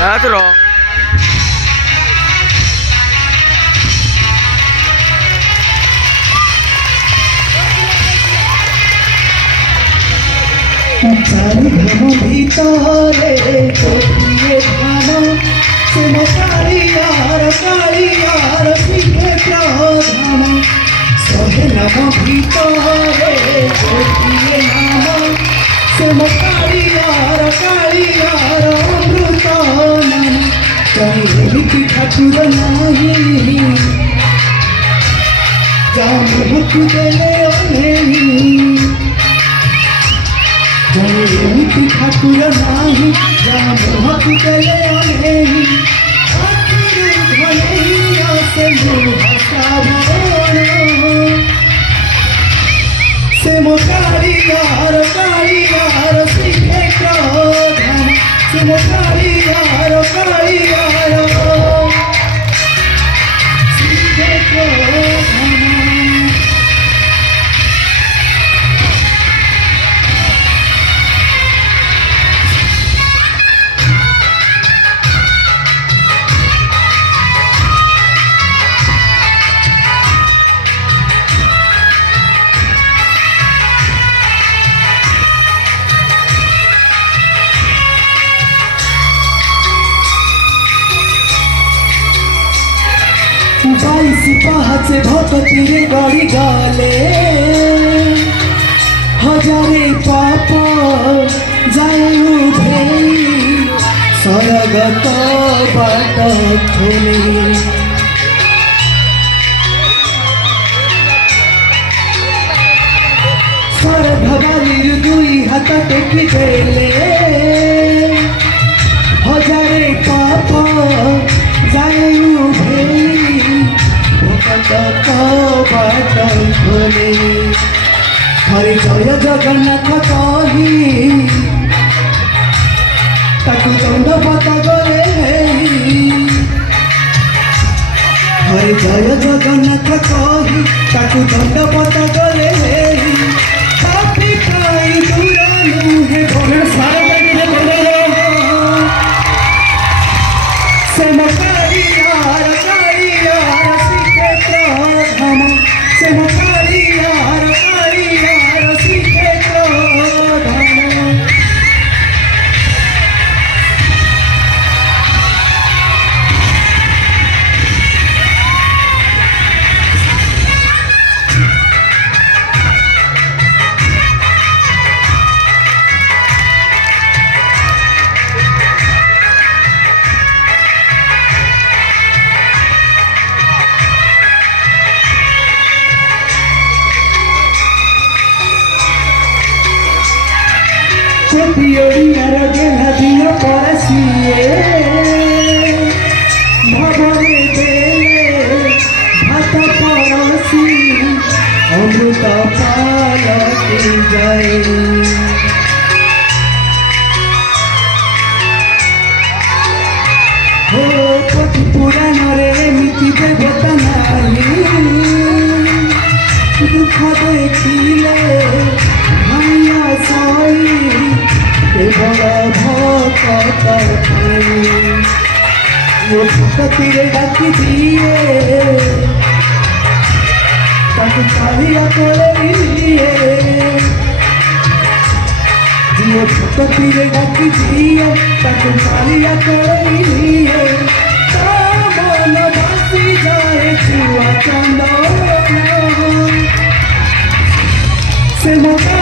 Atro. চারিধাম ভিতরে গোটিয়ে ধাম তুম কালিয়ার কালিয়ার শিখে প্রধান সহে নাম ভিতরে গোটিয়ে নাম তুম কালিয়ার কালিয়ার অমৃত নাম তুমি এমিতি ঠাকুর নাহি যা মুহূর্তু দেলে অনেহি এমিতি ঠাকুর নাহি যা মুহূর্তু দেলে অনেহি আসে ভাষা ভবন সে মো কালিয়ার কালিয়ার শিখে প্রধান সে মো কালিয়ার কালিয়ার শিখে প্রধান বাইশি পাহাচে ভকতিরে গড়ি গলে হজারে পাপ যায় উভেই স্বর্গত বাট খোলে স্বর্গবালির দুই হাত টেকি দেলে হজারে পাপ যায় উভেই বাট খোলে হরে জয় জগন্নাথ কহি তাকু দণ্ডপত গলে হরে জয় জগন্নাথ কহি তাকু দণ্ডপত গলে পাপি প্রায় দূর নুহে ভোর সারবন্ধ বলে সে মো কালিয়ার কালিয়ার শিখে প্রধান সে মো কালিয়ার কালিয়ার শিখে প্রধান Piorina gela dio porasiye bhavane bele bhata parasi amruta palati jaye ho poti puranare emiti devata nahi dukha dekhile bhaiya sai বড় ভক্ত ভক্তিরে ডাকি দিয়ে তাকে চালিয়া করে দিয়ে ভক্তিরে ডাকি দিয়ে তাকে চালিয়া করে দিয়ে মন বাসি যায় চুয়া চন্দন সে মোটা